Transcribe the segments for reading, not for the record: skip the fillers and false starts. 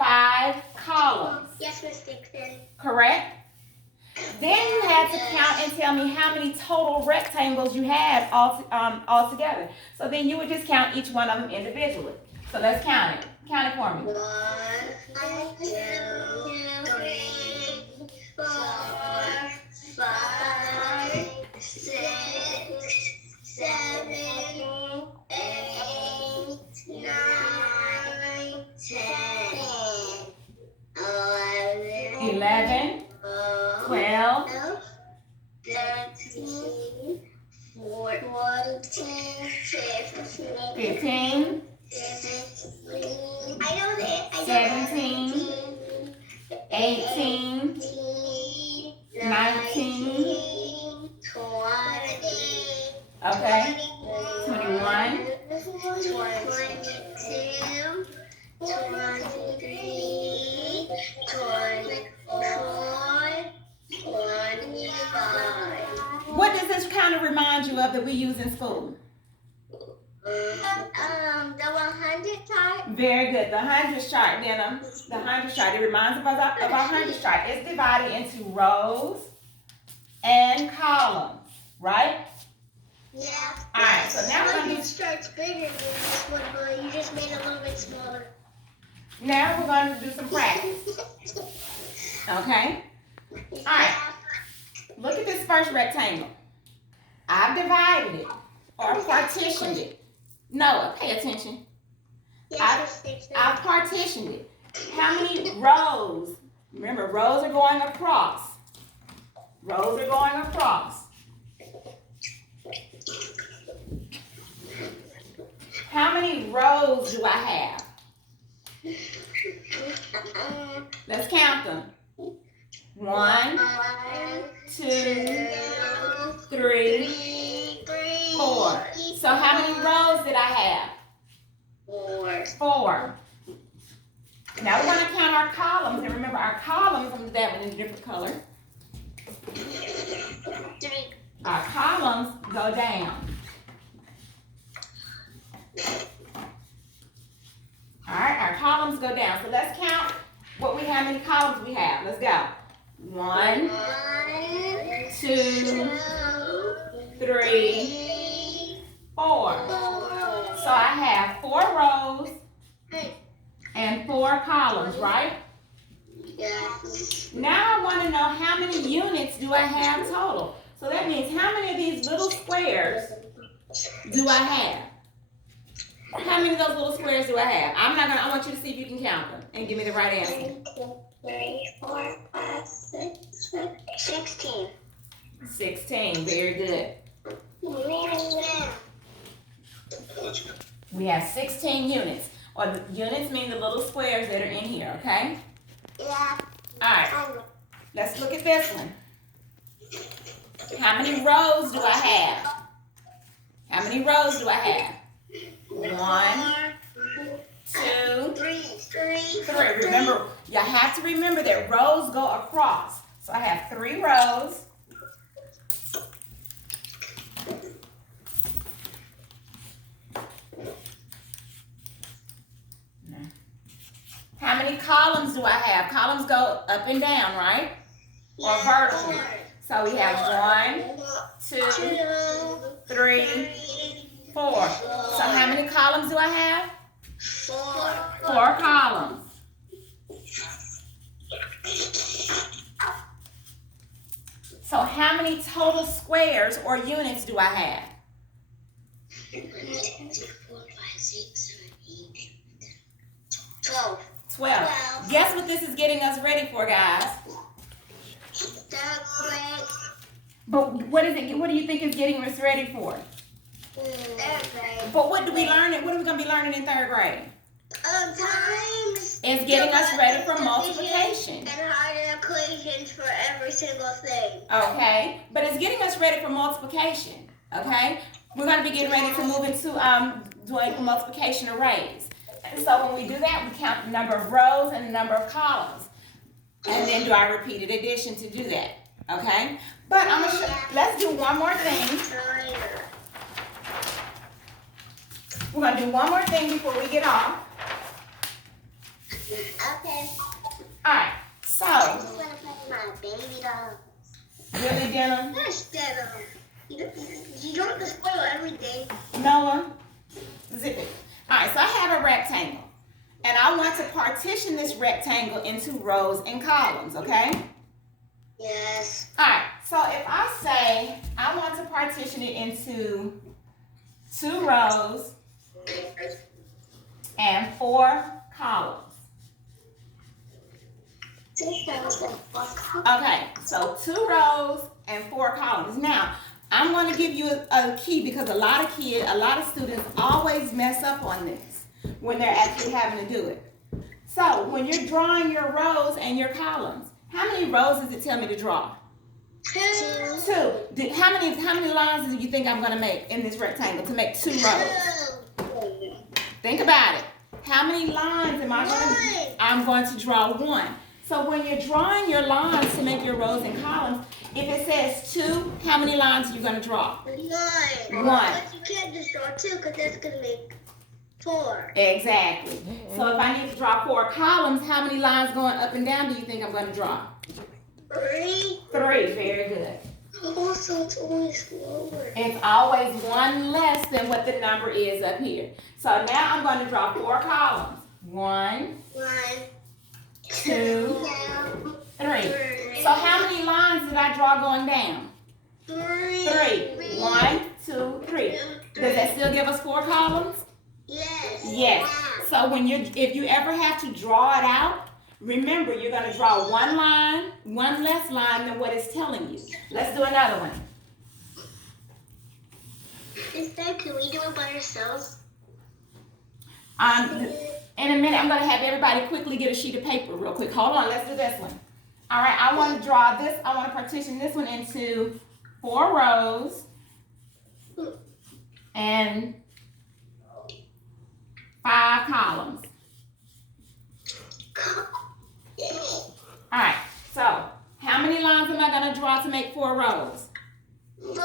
5 columns. Yes, Miss Dixon. Correct? Then you had to count and tell me how many total rectangles you had all together. So then you would just count each one of them individually. So let's count it. Count it for me. 1, 2, 3, 4, 5, 6, 7, 8, 9, 10, 11, 12, 13, 14, 15, 15, 17, 18, 19, 20, okay, 21, 22, 23, 24, 25. What does this kind of remind you of that we use in school? The 100 chart. Very good. The hundredths chart, Denim. The hundredths chart. It reminds us of our hundredths chart. It's divided into rows and columns, right? Yeah. All right. So now we're gonna This chart's bigger than this one, but you just made it a little bit smaller. now we're going to do some practice. Okay. All right. Look at this first rectangle. I've divided it or partitioned it. Noah, pay attention. I've partitioned it. How many rows? Remember, rows are going across. Rows are going across. How many rows do I have? Let's count them. 1, 2, 3, 4. So how many rows did I have? 4. Now we're going to count our columns. And remember, our columns, I'm going to do that one in a different color. 3. Our columns go down. All right, our columns go down. So let's count how many columns we have. Let's go. 1, 2, 3, 4. So I have 4 rows and 4 columns, right? Yes. Now I want to know how many units do I have total. So that means how many of these little squares do I have? How many of those little squares do I have? I want you to see if you can count them and give me the right answer. 3, 4, 5, 6, 7, 16. 16, very good. We have 16 units. Or the units mean the little squares that are in here, okay? Yeah. All right, let's look at this one. How many rows do I have? How many rows do I have? 1, 2, 3. Remember, you have to remember that rows go across. So I have 3 rows. How many columns do I have? Columns go up and down, right? Or vertical. So we have 1, 2, 3, 4. So how many columns do I have? 4 columns. So how many total squares or units do I have? 12. 12. Guess what this is getting us ready for, guys? But what is it? What do you think is getting us ready for? But what do we learn? What are we going to be learning in 3rd grade? Times. It's getting us ready for multiplication. And harder equations for every single thing. Okay, but it's getting us ready for multiplication. Okay, we're going to be getting ready to move into doing multiplication arrays. And so when we do that, we count the number of rows and the number of columns, and then do our repeated addition to do that. Okay, but let's do one more thing. We're going to do one more thing before we get off. Okay. Alright, so, I just want to play my baby doll. really, Denim? Gosh, Dad, you don't have to spoil everything. Noah, zip it. Alright, so I have a rectangle. And I want to partition this rectangle into rows and columns, okay? Yes. Alright, so if I say I want to partition it into 2 rows and 4 columns. Okay, so 2 rows and 4 columns. Now, I'm going to give you a key because a lot of students always mess up on this when they're actually having to do it. So, when you're drawing your rows and your columns, how many rows does it tell me to draw? 2. 2. How many lines do you think I'm going to make in this rectangle to make 2 rows? Think about it. How many lines am I going to? I'm going to draw 1. So when you're drawing your lines to make your rows and columns, if it says 2, how many lines are you going to draw? 1. 1. But you can't just draw 2 because that's going to make 4. Exactly. So if I need to draw 4 columns, how many lines going up and down do you think I'm going to draw? 3. 3. Very good. Also, it's always lower. It's always 1 less than what the number is up here. So now I'm going to draw 4 columns. 1, 1, 2, 2, 3. So how many lines did I draw going down? 3. 3. 1, 2, 3. Does that still give us 4 columns? Yes. Yes. So if you ever have to draw it out, remember you're going to draw 1 line, 1 less line than what it's telling you. Let's do another one. Instead, can we do it by ourselves? In a minute, I'm going to have everybody quickly get a sheet of paper real quick. Hold on, let's do this one. All right, I want to draw this. I want to partition this one into 4 rows and 5 columns. All right, so how many lines am I going to draw to make 4 rows? 4.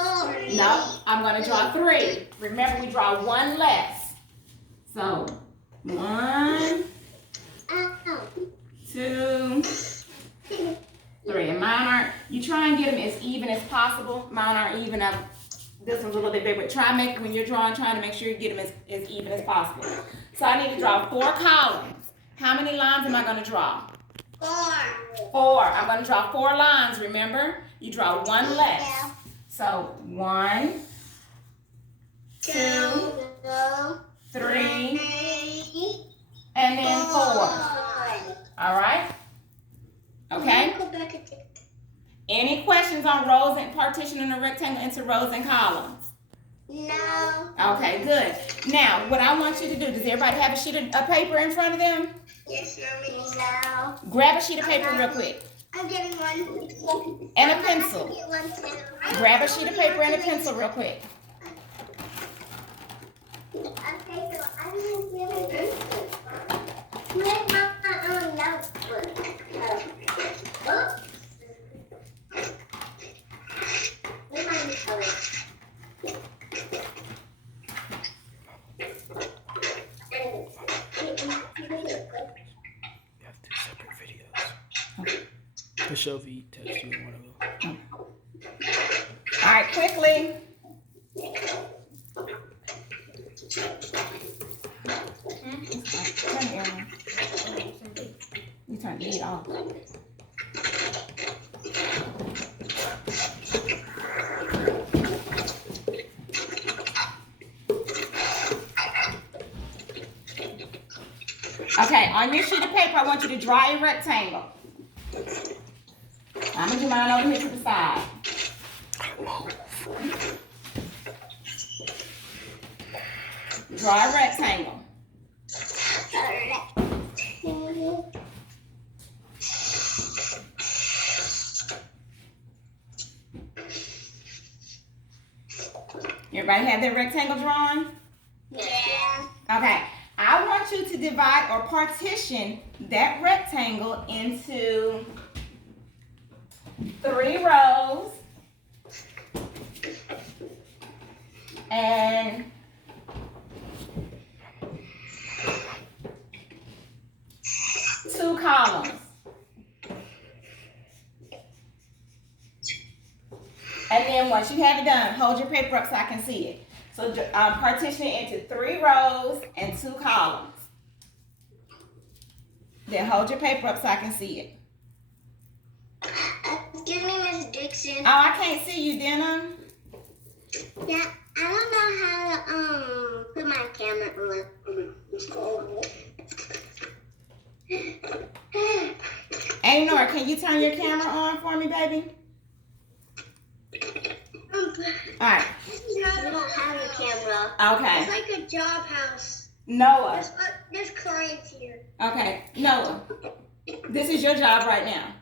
No, I'm going to draw 3. Remember, we draw 1 less. So, 1, 2, 3. And mine aren't, you try and get them as even as possible. Mine aren't even up. This one's a little bit big, but try make, when you're drawing, trying to make sure you get them as even as possible. So I need to draw 4 columns. How many lines am I going to draw? 4. 4. I'm going to draw 4 lines, remember? You draw 1 less. So 1, 2, 3, and then 4. All right? Okay? Any questions on rows and partitioning a rectangle into rows and columns? No. Okay, good. Now, what I want you to do, does everybody have a sheet of paper in front of them? Yes, Mommy. No. Grab a sheet of paper real quick. I'm getting one. And a pencil. Get one too. Grab a sheet of paper and a pencil real quick. Okay, so I'm going to get a pencil. Where's my own notebook? Oops. Where's my notebook? You have 2 separate videos. Pushover, text you in one of them. All right, quickly. You turn the heat off. Okay, on your sheet of paper, I want you to draw a rectangle. I'm gonna do mine over here to the side. Draw a rectangle. Everybody have their rectangle drawn? Yeah. Okay. I want you to divide or partition that rectangle into 3 rows and 5 2 columns. And then once you have it done, hold your paper up so I can see it. So partition it into 3 rows and 2 columns. Then hold your paper up so I can see it. Excuse me, Miss Dixon. Oh, I can't see you, Denim. Yeah, I don't know how to put my camera on. Ainor, can you turn your camera on for me, baby? Alright. We don't have a camera. Okay. It's like a job house. Noah. There's clients here. Okay, Noah. This is your job right now.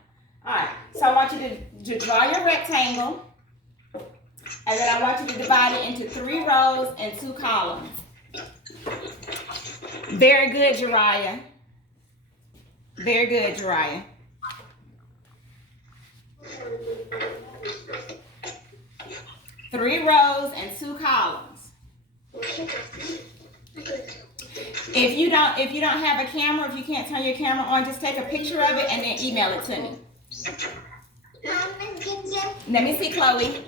Alright, so I want you to draw your rectangle. And then I want you to divide it into 3 rows and 2 columns. Very good, Jariah. Very good, Jariah. Three rows and 2 columns. If you don't have a camera, if you can't turn your camera on, just take a picture of it and then email it to me. Let me see, Chloe.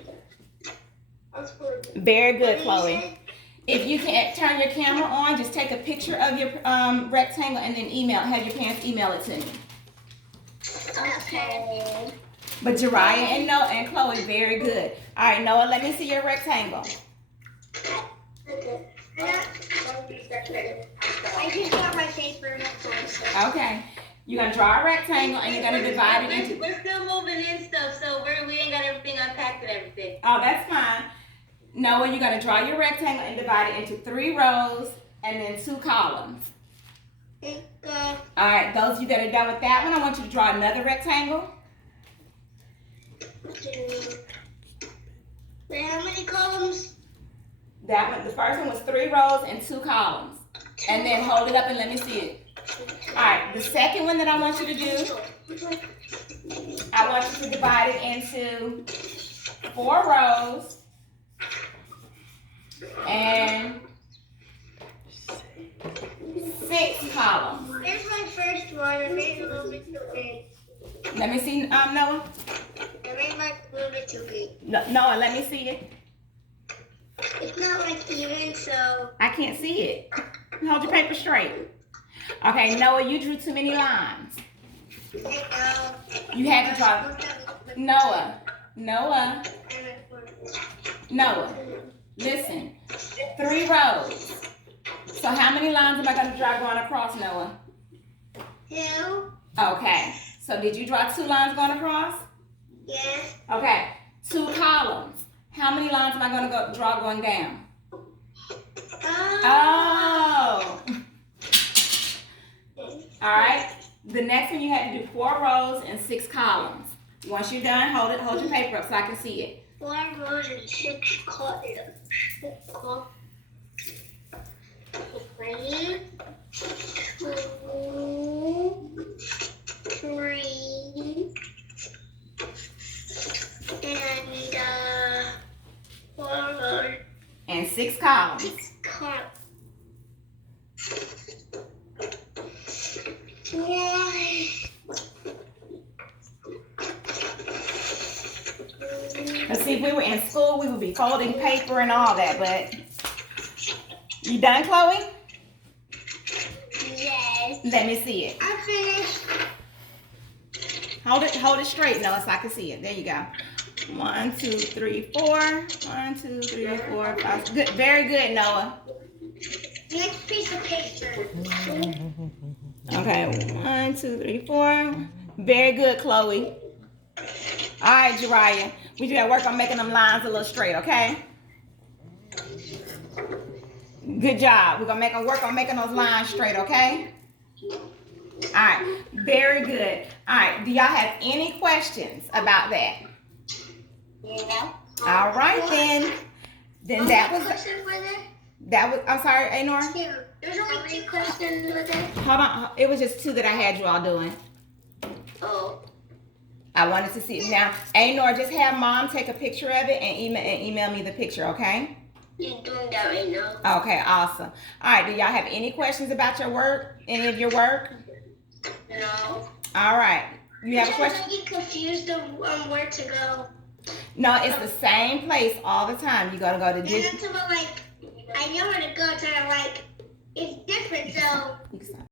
Very good, Chloe. If you can't turn your camera on, just take a picture of your rectangle and then have your parents email it to me. Okay. But Jariah and Chloe, very good. All right, Noah, let me see your rectangle. I just got my paper. Okay. You're going to draw a rectangle and you're going to divide it into... We're still moving in stuff, so we ain't got everything unpacked and everything. Oh, that's fine. Noah, you're going to draw your rectangle and divide it into 3 rows and then 2 columns. All right, those of you that are done with that one, I want you to draw another rectangle. Wait, how many columns? That one, the first one was 3 rows and 2 columns. And then hold it up and let me see it. All right, the second one that I want you to do, I want you to divide it into 4 rows and 6 columns. Here's my first one. I made it a little bit too big. Let me see, Noah. I made mine a little bit too big. Noah, let me see it. It's not like even, so. I can't see it. Hold your paper straight. Okay, Noah, you drew too many lines. You had to draw. Noah, listen. 3 rows. So how many lines am I going to draw going across, Noah? 2. Okay. So did you draw 2 lines going across? Yes. Okay. 2 columns. How many lines am I going to draw going down? Oh. All right. The next one you had to do 4 rows and 6 columns. Once you're done, hold your paper up so I can see it. 4 rows and 6 columns. 3, 2, 3, and 4 rows. And 6 columns. 6 columns. Why? Let's see, if we were in school, we would be folding paper and all that, but you done, Chloe? Yes. Let me see it. I'm finished. Hold it straight, Noah, so I can see it. There you go. 1, 2, 3, 4. 1, 2, 3, 4, 5. Good, very good, Noah. Next piece of paper. Okay, 1, 2, 3, 4. Very good, Chloe. All right, Jariah. We gotta work on making them lines a little straight, okay? Good job. We're gonna work on making those lines straight, okay? All right, very good. All right, do y'all have any questions about that? Yeah. All right, then. Then that was, Questions were there? I'm sorry, Ainor? Two. There's only 2 questions were there. Hold on, it was just 2 that I had you all doing. Oh. I wanted to see. Now, Ainor, just have Mom take a picture of it and email me the picture, okay? You're doing that right now. Okay, awesome. All right, do y'all have any questions about your work? Any of your work? No. No. All right. You have a question? I get confused of where to go. No, it's the same place all the time. You gotta go to And that's about like I know where to go. It's not like it's different. So You can stop.